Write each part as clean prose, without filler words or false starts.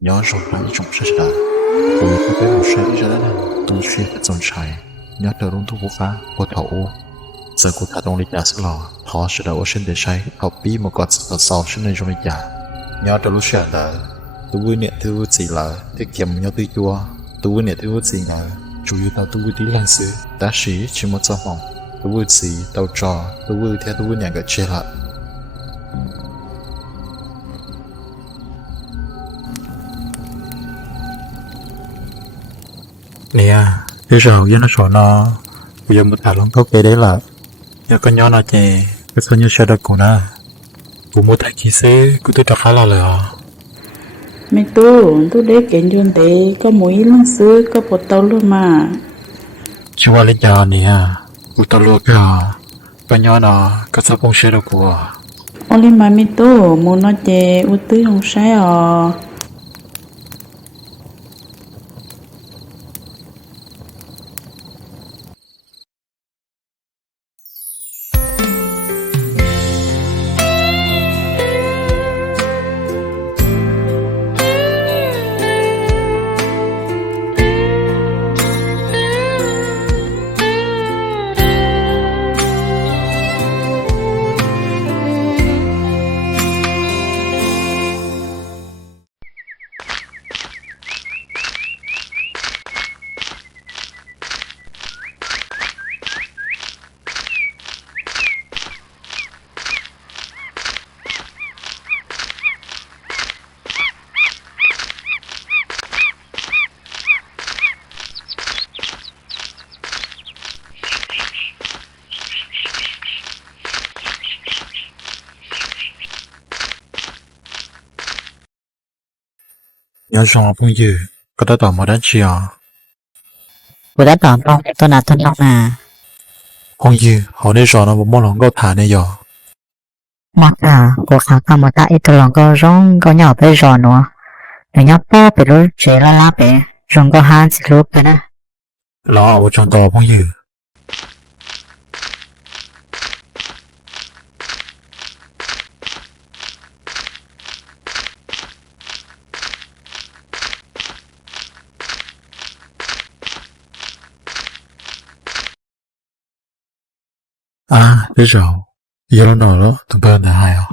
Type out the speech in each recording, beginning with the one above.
nhớ rồi là những trong sách là tôi có biết một số lý do đó là tôi chuyên các dòng chảy nhớ từ luôn thu vũ phá của thổ giờ của thả đông lịch giả sẽ lò thọ sẽ đầu sinh để cháy học bí một con sự sau sinh nên trong lịch giả nhớ từ lúc xưa là tôi vui niệm thứ gì là tiết kiệm nhớ tư chua tôi vui niệm thứ gì là chủ yếu là tôi vui tí lần xứ đã sĩ chỉ một trong phòng tôi vui gì tàu trò tôi vui theo tôi vui nhà cái chơi lại nè bây giờ với nó sổ nó bây giờ một thằng lông tóc cái đấy là giờ con nhỏ nó chè cái số như xe đạp của nó cũng một thằng kia xe cũng tôi đọc khá là lời mẹ tôi để kiện chuyện để có mũi lăng xứ có bột tàu luôn mà chú qua lấy giờ nè cũng tao luôn cái con nhỏ nó có sao không xe đạp của only mà mẹ muốn nói chè ưu tư không sai à nhớ rằng phong dư có đã tỏ một đá chiều Bữa đã tỏ bông tôi là thân long à phong dư họ đi rồi nó một món lòng câu thả này rồi mặc à cuộc khá cả một tại tôi lòng có rong có nhỏ bé giò nữa để nhóc bó bị lúc chế la la bé rong có hai chỉ lúc bé nè lo ở trong tòa phong dư à biết rồi giờ nó nổi đó tụi bên là hai à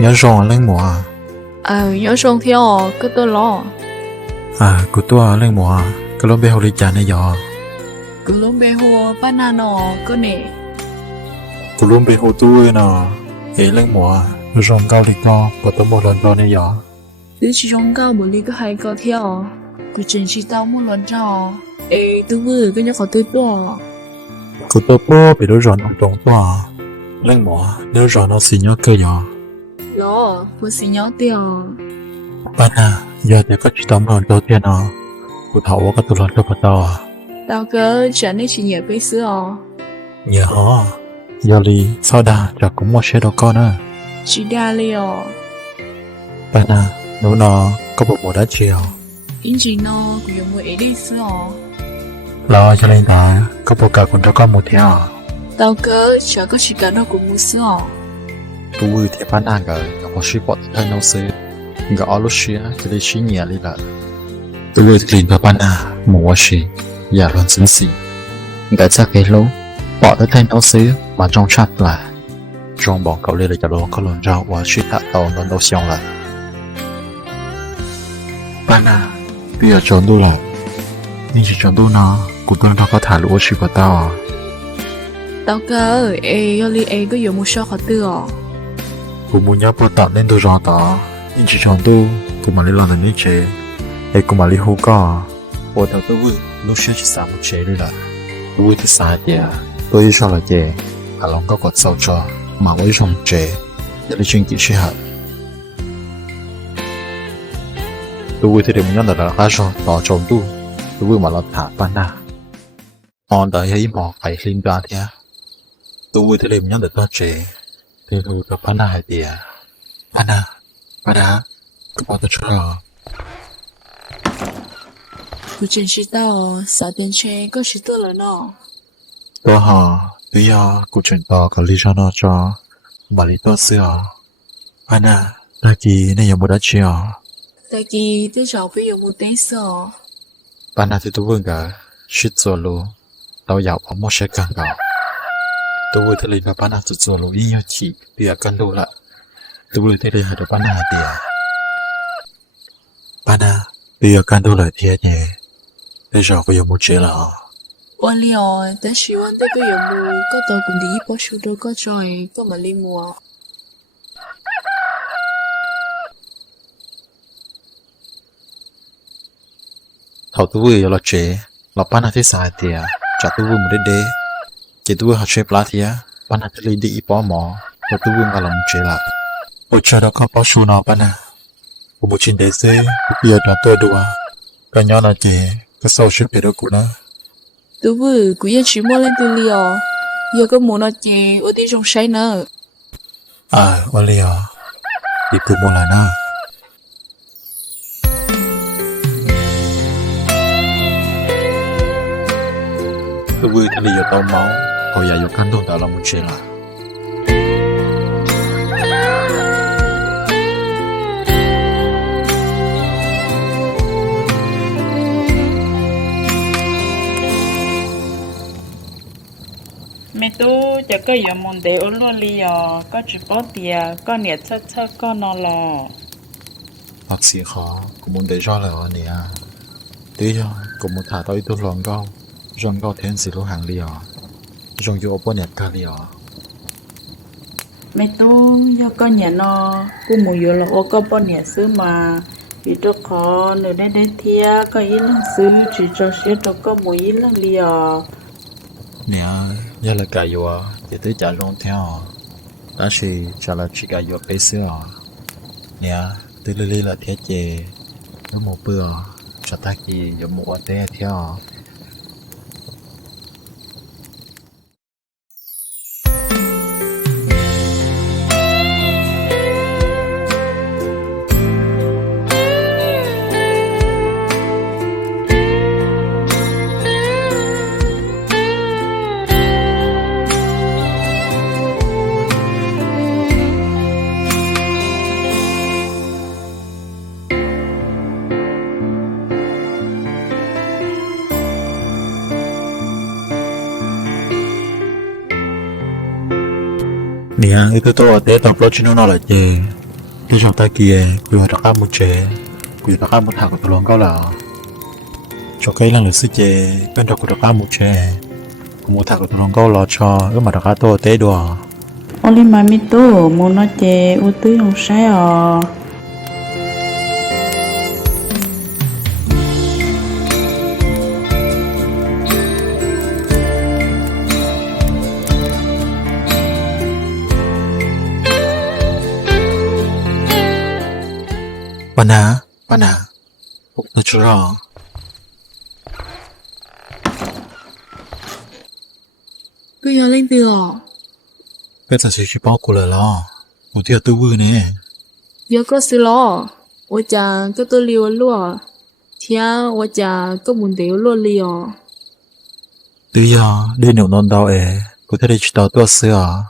nhớ rồi lên mùa nhớ xong theo cái tôi lo của tôi lên mùa cái lối bê hồ lý chả này giờ cứ lúc bé hùa banana cái này của lối bê hồ tôi nè hệ lên mùa rồi cao lý co và tôi một lần rồi này giờ cứ chỉ trong cao một ly cái hai cao theo cứ chỉ tao một lần cho tôi vừa cái nhóc có tôi to của tôi bố bị đối rồi nó trống to lên mùa nếu rồi nó xì nhớ cơ giờ lo vừa xin nhớ tiền bạn à giờ thì có chỉ tóm lần đầu tiên à của thầu có tôi lần cho bắt đầu à tao cứ chẳng nên chỉ nhớ cái xưa nhớ hả giờ thì sau đó chắc cũng một xe đâu con à chỉ đa liều bạn à nếu nó có một đá chiều in chỉ nó cũng dùng một ý đi xưa lo cho lên ta có bộ cả còn cho con một theo tao cứ chả có chỉ cả nó cũng muốn xưa tôi thì bán hàng cái có suy bỏ thân nấu sữa gõ lúc xưa thì lấy xí nhẹ đi lại tôi thì liền bán à mua xí giả luôn xứng xí cái ra cái lỗ bỏ tới thân nấu sữa mà trong chặt là trong bọn cậu lên là cho nó có lần rau và suy hạ tàu nó đâu xong lại bán à bây giờ chọn tôi là nhưng chỉ chọn tôi nó của tôi nó có thả lúa xí của tao à tao cứ Yoli có dùng một số khó tiêu cũng muốn nhớ bắt tạm lên tôi rõ tỏ nhưng chỉ chọn tôi cũng mà lấy lòng thành nước chế ấy cũng mà lấy hú co ủa tao tôi vui lúc xưa chỉ xả một chế đi là tôi vui thì xả chè tôi đi sau là chè à lòng có cột sâu cho mà với trong chè để lấy chuyên kỹ sĩ hạt tôi vui thì để mình nhớ là khá rồi tỏ chồng tôi vui mà nó thả ban na on đợi ấy mò phải liên đoàn thế tôi vui thì để mình nhớ được nó chè thì tôi gặp ban na hay gì à ban na có bao giờ chưa不真知道撒点钱ก็是得了呢。tôi họ bây giờ cụ chuyện tỏ có lý do nó cho bà lý to xưa Pana ta kỳ này một đã chưa tại vì tôi chọn bây giờ một té sợ Pana thì tôi vương cả shit rồi luôn tao giàu ở một sẽ càng gạo tôi vừa thấy là Pana tự rồi luôn ý nhau chỉ bây giờ cân đồ lại tôi vừa thấy là Pana hạt tiền Pana bây giờ cân đồ lại thiệt nhỉ bây giờ có một chế là ôn liò tới希望tới bây giờ mua có tôi cũng đi bỏ số đâu có rồi có mà đi mua thầu tôi vừa là chế là Pana thấy sai tiền chả tôi vừa một đế chỉ tôi vừa học chế plá thiệt Pana thấy đi bỏ mỏ và tôi vừa ngả lòng chế lại ôi trời đó có bỏ số nào Pana của một chuyện đấy dễ bây giờ đó tôi đùa cái nhỏ là chế cái sau ship về đó của nó tôi vừa cũng yên chỉ mua lên từ liò giờ có muốn nó chè ở đi trong say nữa à ô liều đi từ mua lại nó tôi vừa thấy liều tao máu hồi giờ yêu căn đồ tạo là một chuyện là mẹ tôi cho cái giờ mòn để ôn luôn đi có chỉ có tiền có nhiệt chất chất có nó lò bác sĩ khó cũng muốn để cho là ở nè tí cho cũng muốn thả tao ít tôi lòng gao thêm gì lúc hàng liều lòng yêu bao nhiêu cả liều mẹ tôi cho có nhà nó cũng muốn yêu là ô có bao nhiêu xứ mà vì tôi khó nếu đến thia có ít lần xứ chỉ cho xe tôi có một ít lần liều nè giờ là cả yêu thì tới trả luôn theo đã chỉ trả là chỉ cả yêu bế xưa nè tới lì là thế chế nó một bữa cho ta kỳ yêu một ở đây theo nè cái tôi ở đây tập lo chuyện nó là gì cái trong tay kia quy hoạch đặc một chế quy hoạch đặc một thằng của tôi luôn có là cho cái năng lực sức chế bên trong của đặc một chế của một thằng của tôi luôn có là cho cái mà đặc tôi ở đây đùa Oli mà mi tu muốn nó chè u tứ không sai Pana tôi chưa rõ cứ giờ lên từ lò cái thật sự chỉ bao của lời lo một điều tôi vui nè giờ có sự lò tôi chả có tôi liều luôn thia tôi chả có muốn để luôn liều từ giờ đi nấu non đau có thể đi chỉ tao tôi xưa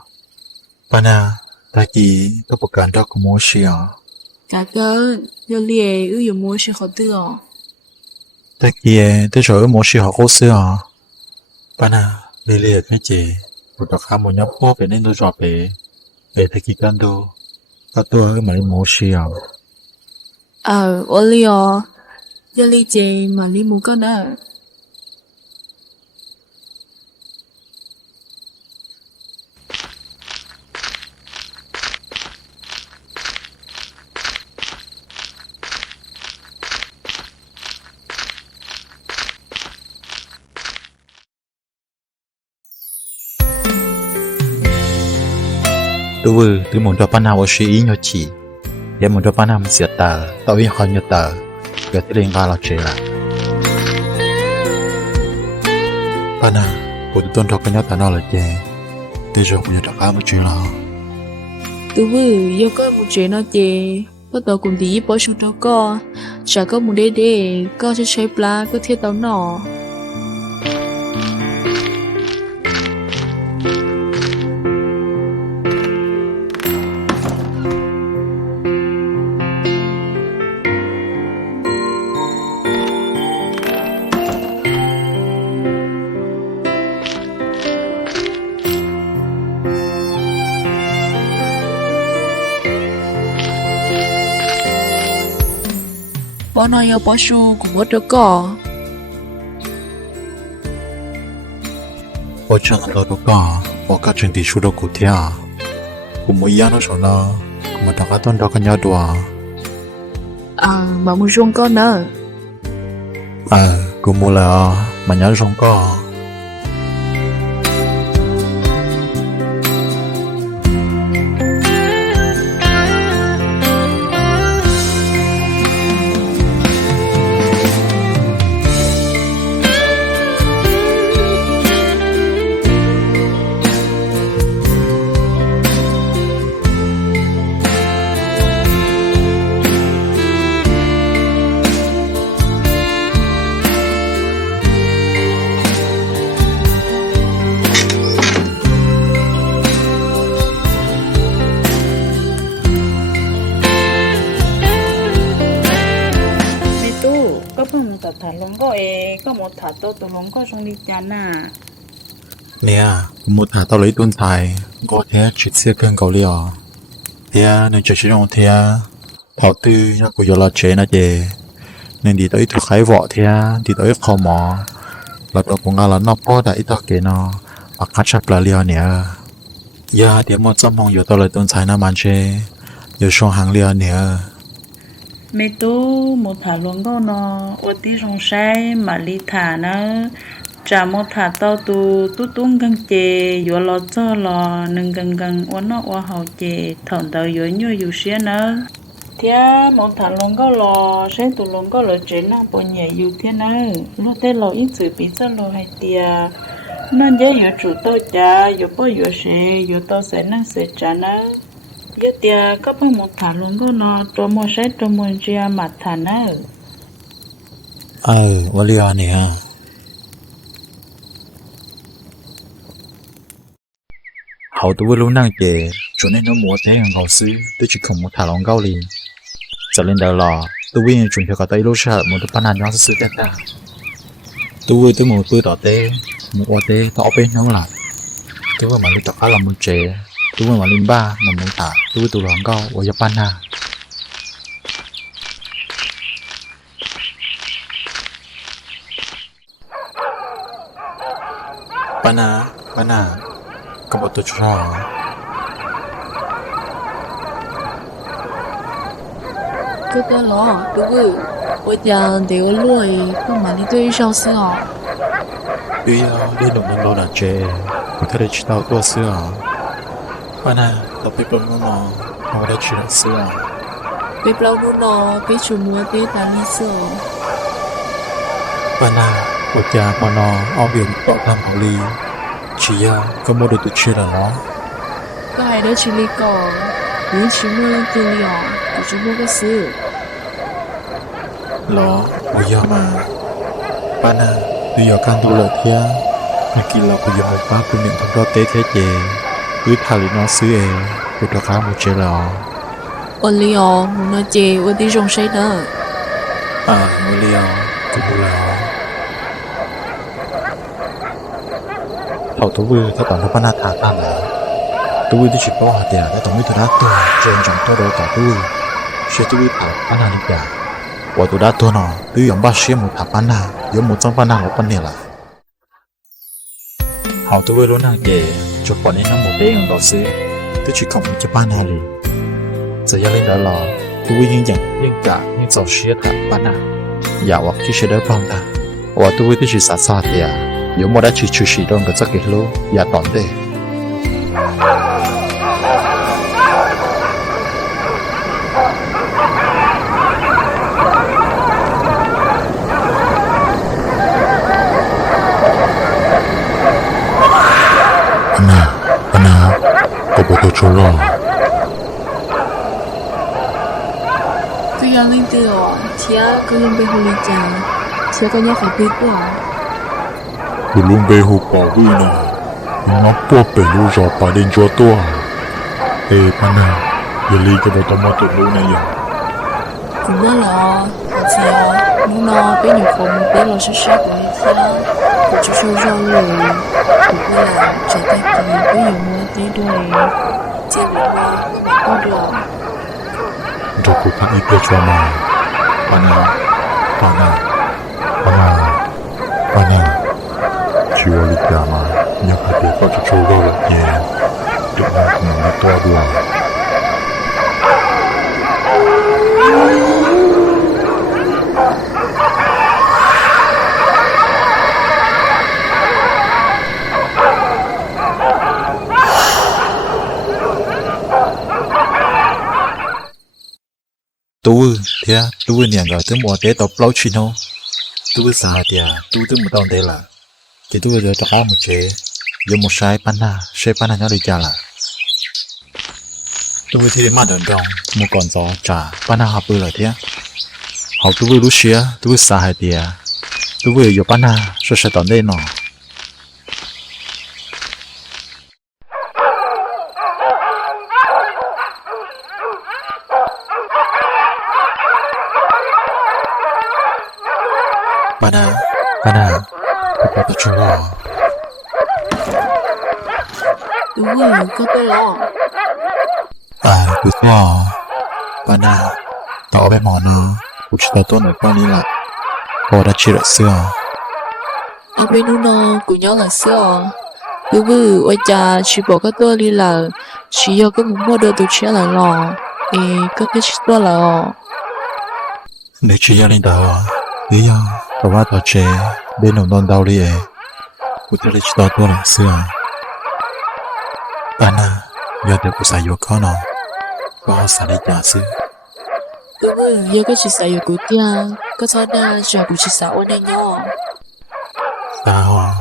Pana ta kỳ tôi bất cần đó cũng muốn xìa cả cái giờ liều ư dùng mua sẽ khó tiêu ta kia tới rồi muốn xìa họ cố xưa Pana đi liệt cái gì một đặc khác một nhóm phố về nên tôi dọa về ta kỳ căn đâu các tôi mà đi muốn xìa ở liều giờ li chè mà li mua có đó tôi muốn cho Pana ở suy ý nhau chỉ để muốn cho Pana mình sửa tờ tao biết hơn nhau tờ để tới lên ga là chế lại Pana của tôi cho cái nhau tờ nào là chế tôi rồi cũng cho cả một chuyện là tôi vừa giờ có một chuyện nó chè bắt đầu cùng đi bỏ số đó có chả có một đế có cho chơi pla có thiết tao nọ bỏ nó yêu bỏ su cũng mất được có Ôi chẳng là đâu có, bỏ cả trên tỷ số đâu cụ thể à. Cũng mới giá nó số nó, cũng mà thằng tuần đó có nhau đùa. mà muốn rong con nữa Cũng mua là mà nhớ không có. có phần tập thả lông có có một thả to tụi lông có trong đi chán à Nè, một thả tao lấy tuần thải, có thế chỉ xe cân cầu liò. Thế nên chỉ trong thế thảo tư nhá của là chế na chế, nên đi tới thuộc khái vợ thế đi tới kho mỏ, là tôi cũng là nó có đại tao kể nó, và cắt chắp là liò nè. Ya, điểm một trăm mong tao lấy tuần thải na man chế, giờ xong hàng liò nè. mẹ tu một thả lông có nó ở tí trong say mà đi thả nó chả một thả tao tu tung găng chè vừa lọt cho lò nâng găng ở nó ở hậu chè thằng tao vừa nhớ vừa xé nữa thế một thả lông có lò sẽ tụ lông có lò chế nó bao nhiêu vừa thế nữa lúc thế lò ít sự bị sao lò hay tiề nên giờ vừa chủ tao chả vừa bao vừa sẽ vừa tao sẽ năng sẽ trả nữa giờ tiề có bao một thả lông có nó cho một sẽ cho một chia mặt thả nữa Và liò nè. Hậu tôi luôn năng chế, cho nên nó mua thế hàng gạo sư, tôi chỉ không một thả lỏng gạo liền. Giờ lên đầu lò, tôi biết chuẩn theo cả tay lô sợ một đứa bạn nào sư tết ta. Tôi một bữa đỏ tê, một ô tê, tao bên nó lại. Tôi vừa mà lên tập khá là một chế, tôi vừa mà lên ba mà muốn thả, tôi vừa tụ lỏng gạo ở Japan à. Bana, kamu tu curang. cứ tới lo tôi bây giờ thì ở lui không mà đi tới sau xưa Đi đồng mình đâu đã chơi, có thể chỉ tao tua xưa. Bana, tao biết đâu mà, không đã chỉ là xưa. biết lâu nữa nó biết chủ mua biết ta đi xưa Bana, bây giờ mà nó ở biển tọa tham hậu ly, chỉ có một đôi tụi chơi là nó. có ai đó chỉ đi cò những chỉ mua lên tiền liò của chúng mua cái xưa Lo, bây giờ mà. Bana, bây giờ càng tu lợi thia, mà kỳ lọ bây giờ một bác của những thằng đó tế thế chê, cứ thả lý nó xứ của đó khá một chơi lọ. ở liò muốn nói chè ở đi rong say đó Mới liều, cũng một lọ. Hậu tôi vừa theo toàn nó Bana thả ta là, tôi vừa đi chỉ bỏ hạt tiền để tổng với tôi đã tôi, trên trong tôi đâu cả tôi, sẽ tôi vừa thả Bana đi cả. Và tôi đã tôi nó, tôi dùng ba xe một thả Bana, dùng một trong Bana một Bana là. Hậu tôi vừa luôn hàng kể, cho bọn ấy nó một bé hơn đó xứ, tôi chỉ cộng cho Bana liền. Giờ gia lên đó là, tôi vừa những dạng, những cả, những dòng xe thả Bana. Dạ hoặc chỉ sẽ đỡ bông ta. Và tôi vừa tôi chỉ sát sát tiền, dùng một đã chỉ chú sĩ đông cái giấc kết lô, dạ tỏn đề. Bana, có bộ tôi trốn rồi. cứ giờ lên từ ở chia cứ lên bên hồ lý chàng chia có nhau phải biết đó Tôi luôn bê hộp bảo vui nè. Nó bố bể lưu rõ bà đến cho tôi. Ê, Bana, giờ lý cho bà tao mà tụi lưu này vậy. cũng đó là chia muốn nó biết nhiều không biết là sẽ sát của như thế của chú sâu rau rồi cũng là trẻ tay kỳ có nhiều mua tí đuôi chia được qua có được Rồi cô thằng ít cho mà. Bana, Pana, chịu lịch cả mà, nhớ phải để có cho trâu gâu được nhẹ, để nó không nó to đường. Tu niệm rồi tới mùa tế tập lâu chín hông tu xa thì tu tới một đòn thế là thì tu giờ cho một chế giờ một sai pana nhau đi trả là tu thì mà đòn đòn một con gió trả pana học bự là thế học tu lúc xưa tu xa thì tu giờ pana số sẽ đòn đây nọ Pana, có chuyện gì? Đúng rồi, có tôi lo. Cứ sao? Pana, tao bé mòn nữa, cũng chỉ tao tuần này qua đi lại. Cô đã chỉ được xưa. Ở bênนู้นnó cũng nhớ là xưa. Đúng rồi, ôi cha, chỉ bỏ cái tôi đi là chỉ do cái muốn mua đồ tôi chia lại lo. Có cái chỉ tôi là. Nếu chỉ gia đình tao bây giờ tao bắt tao chơi bên nông nông đau đi cũng chỉ chỉ tao là xưa. Pana, giờ được cũng xài vô con nó, có xài đi trả xưa. Đúng rồi, giờ cái chỉ xài của tia, cái sao na giờ cũng chỉ xài ở đây nhau. Sao?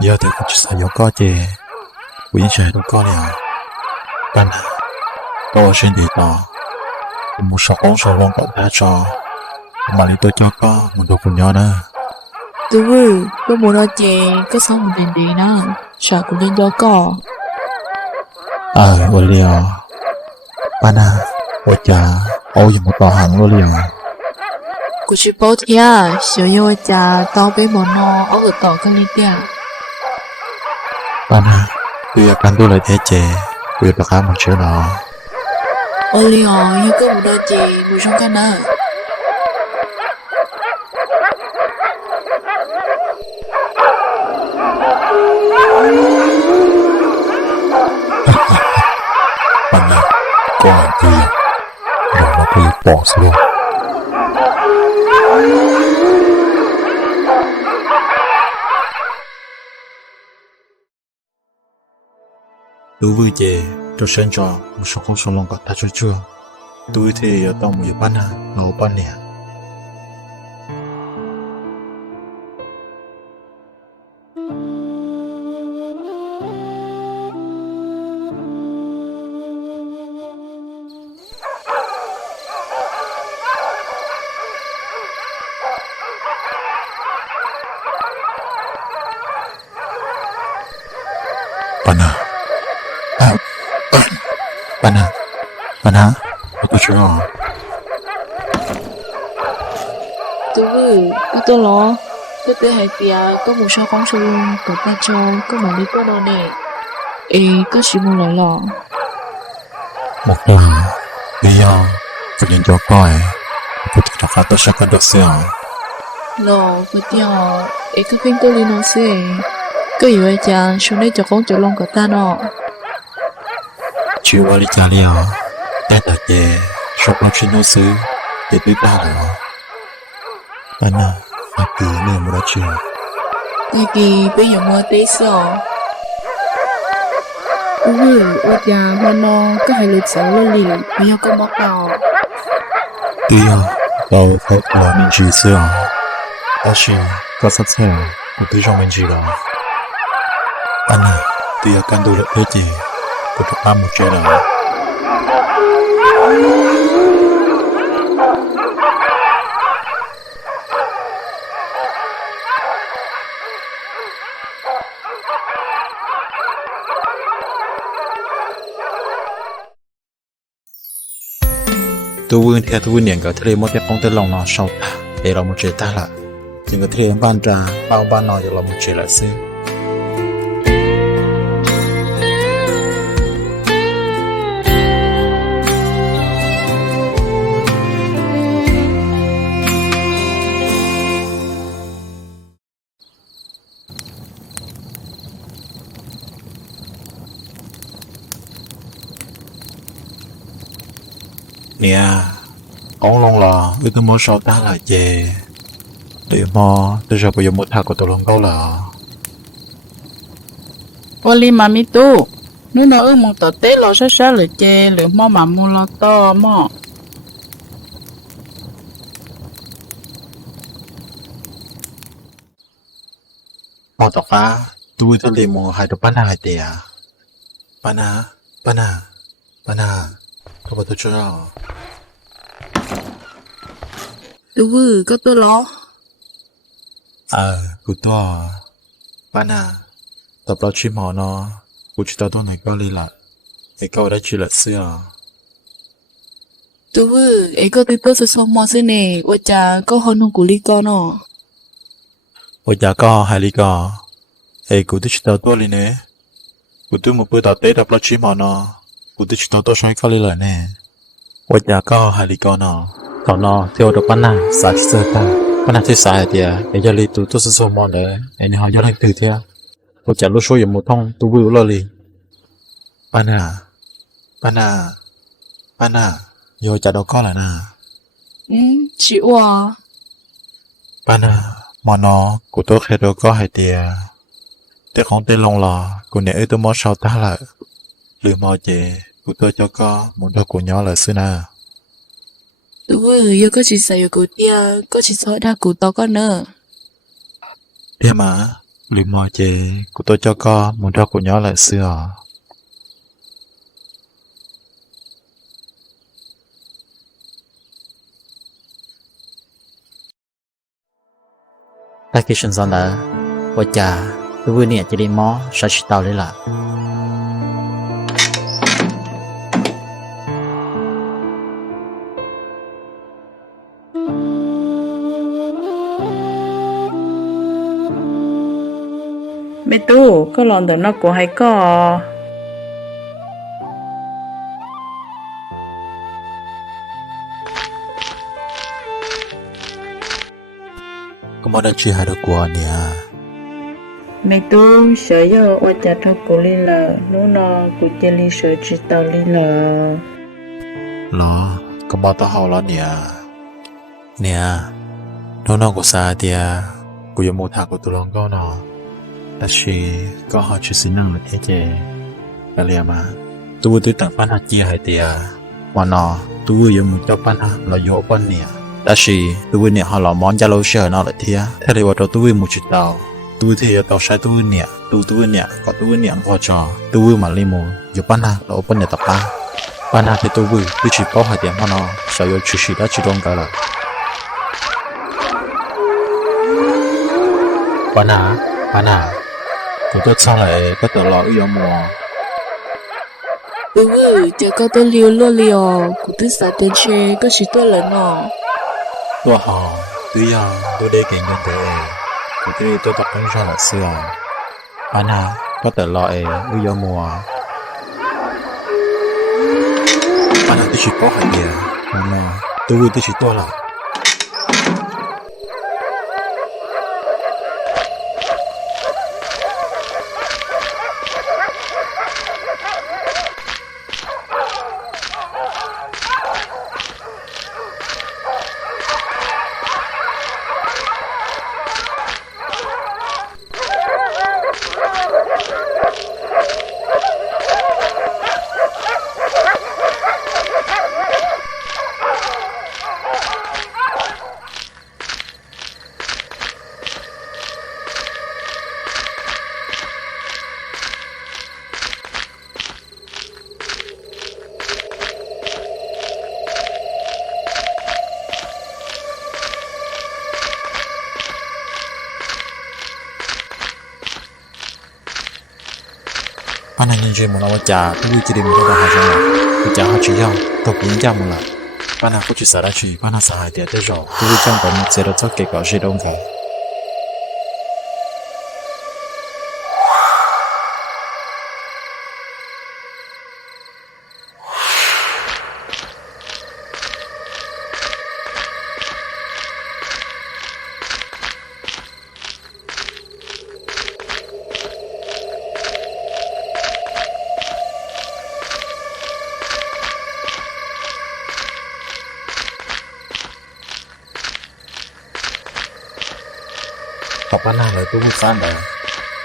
Giờ được cũng chỉ xài vô con chơi, cũng chỉ xài đâu con nào. Pana, tao xin đi tao, một số con số long còn đã cho. Mà lý tôi cho có một đồ cùng nhau nữa. Đúng rồi, có một đôi chè, có sao một đèn đi nè, sợ cũng nên cho có. Ôi liều. Pana, ôi chà, ôi một tòa hàng luôn liều. Cũng chỉ bảo thia, sợ yêu cha tao bé món nó ở cái tàu cái này tia. Pana, tôi cần tôi lại thế chè, tôi được khá một chỗ nào. Ôi liều, như có một đôi chè, một trong cái nào. Pana, có hàng kia, rồi nó cứ bỏ xuống luôn. Đối với chị, tôi sẽ cho một số con số lòng có ta cho chưa. Tôi thì ở tàu một Pana, ở Pana. Pana, tôi chưa rồi. Đúng rồi, cái tôi lo. Cái tôi hay tia, có một số con số luôn, có ta cho, có một lý có đâu nè. Có chỉ một lời lo. Một lần, bây giờ, phải nhìn cho coi, tôi thích đọc tôi sẽ có được xíu. Lo, cái tia, cái phim tôi lên nó xí. Cái gì vậy cha, số này cho con chỗ lòng của ta nó. Chưa qua đi cha liều, tên là về, số con xin nói xứ, để biết ba rồi. Pana, phải cứ nè một đó chưa. Cái gì bây giờ mua tí sao? Đúng rồi, ôi cha, mà nó có hai lượt xấu lên liền, bây giờ có mắc nào. Bây giờ, tao phải là mình chỉ xưa. Ta chỉ có sắp xếp, một tí trong mình chỉ đó. Pana, bây giờ cần tôi được ước gì, tôi được ba một chơi nào. Tôi vui theo tôi niệm cái thề một cái phong tên lòng nó sâu thả để lòng một chế ta là những cái thề ban trà bao ban nó cho lòng một chế lại xưa. nè ông long là với tôi muốn sao ta là chè để mà tôi sẽ bây giờ một thằng của tôi long câu là Oli mami tu. Nếu nó ư một tờ tế lo sát sát lời chê lửa mò mà mua lo to mò. một tờ phá tôi tôi liền một hai tờ bán hai tiền bán à tôi bảo tôi cho nó Tôi vừa có tôi lo. của tôi bán à tập lo chim họ nó của chúng ta tôi này có lý lạc cái câu đã chỉ là xưa Tôi vừa ấy có tôi sẽ xong mò thế này, ôi chà có hơn không của lý con nó. ôi cha có hai lý có ê của tôi lý nè của tôi một bữa tao tết tập lo chim họ nó của tôi sáng có lý lạc nè ôi cha có hai lý có nó còn nó theo được bán à sao chỉ sơ ta bán à thế sai thì để cho lý tôi sẽ xong món đấy anh họ cho lại từ theo ôi cha lúc số giờ một thông tôi vừa lo lý bán à vô cha đâu có là nè Chị hòa. bán à mà nó của tôi khi đâu có hai tiền để không tên lòng lò của nè tôi muốn sao ta lại lừa mò chè của tôi cho có muốn cho của nhỏ là xưa nào Tôi vừa yêu có chị xài của tia, có chị xóa đa của tao con nữa. thế mà lừa mò chè của tôi cho có muốn cho của nhỏ là xưa ta kia sinh ra đã ôi chà tôi vừa nè chỉ đi mó sao chỉ tao lấy lại Mẹ tu, có lòng được nó của hay có. có món đã chia hai đứa của nè Mẹ tu, sợ yo ôi cha thọ của li lờ, nó nó của chơi li sợ chỉ tao li lờ. lo có món tao hậu lo nè nó của xa thì của giờ một thằng của tôi lòng có nó ta chỉ có họ chỉ xin năng là thế chứ là liền mà tôi tặng bán hạt chia hai tiền mà nó tôi giờ một cho bán hạt là dỗ bán nè ta chỉ tôi nè họ là món giá lâu sợ nó là thế thế thì vào tôi một chút tàu tôi thì tàu sai tôi nè có tôi nè có cho tôi mà lên một giờ bán hạt là bán nhà tập bán hạt thì tôi chỉ có hai tiền mà nó sợ yo chỉ đã chỉ đông cái là bán hạt chúng tôi sao lại có tờ lọ yêu mùa Tôi vừa chờ có tôi liều lo liều, của tôi xài tên chê, có chị tôi là nó. tôi họ tôi đây kể nhân thế tôi tập trung cho là xưa bán hạt có tờ lọ yêu mùa bán hạt tôi chỉ có hai tiền mà tôi chỉ tôi là anh anh chơi một lâu trà tôi chỉ đi một cái hai trăm tôi trả hai triệu tôi cũng trả một lần anh có chỉ sợ đã chỉ anh sợ hai tiền tới rồi tôi trong còn một giờ đó cho kể cả gì đâu vậy ต่อป้านาเลยตู้มือฟ้าเลย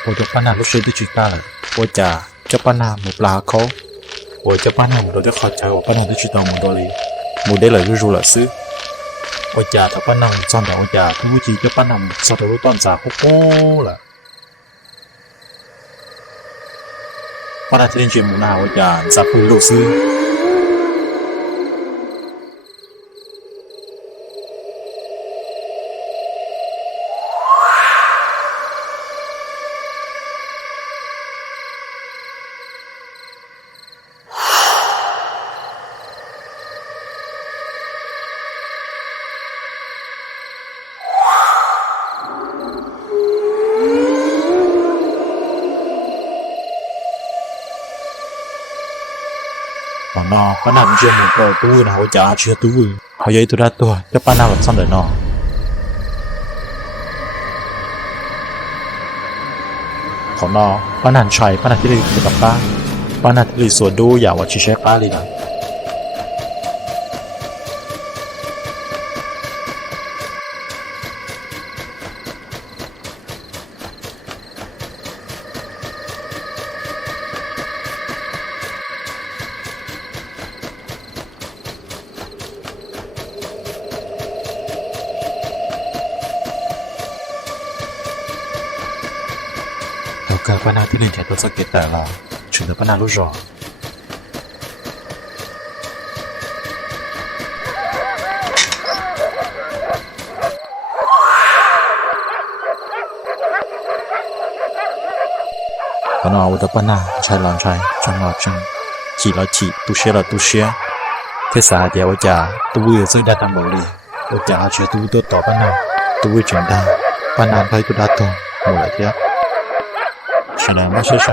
โอ้เจ้าป้านาลูกซื้อที่ชิก้าเลยโอ้จ่าเจ้าป้านาหมูปลาเขาโอ้เจ้าป้านาหมูโดนเจ้าขอใจว่าป้านาที่ชิตองหมูโดลีหมูได้เลยรู้ละซื้อโอ้จ่าถ้าป้านาซ่อนแต่โอ้จ่าทุกทีเจ้าป้านาซ่อนแต่รู้ตอนจ่าโอ้ล่ะป้านาที่เล่นเกมหมูนาโอ้จ่าจับปืนลูกซื้อmà nó có nằm trên một cái túi nào chả chưa túi họ dây tôi ra tôi cho ba nào làm xong rồi nóเขานอป้านันชัยป้านันที่ได้อยู่กับป้านันที่ได้ส่วนดูอย่าว่าชิเชป้าเลยนะcáiป้านาที่หนึ่งแค่ตัวสเก็ตแต่ละถึงแต่ป้านารู้รอป้านาว่าแต่ป้านาใช่หลอนใช่จังหวะจังchỉ là chỉ tu sửa là tu sửa thế sao thì ông già tu vừa rồi đã làm bảo lì ông già chưa tu tôi tỏป้านาtu vừa chuyển đaป้านาthấy tôi đã tu một lại thế 是呢，没事噻，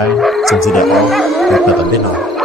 总之的哦，我不等你了。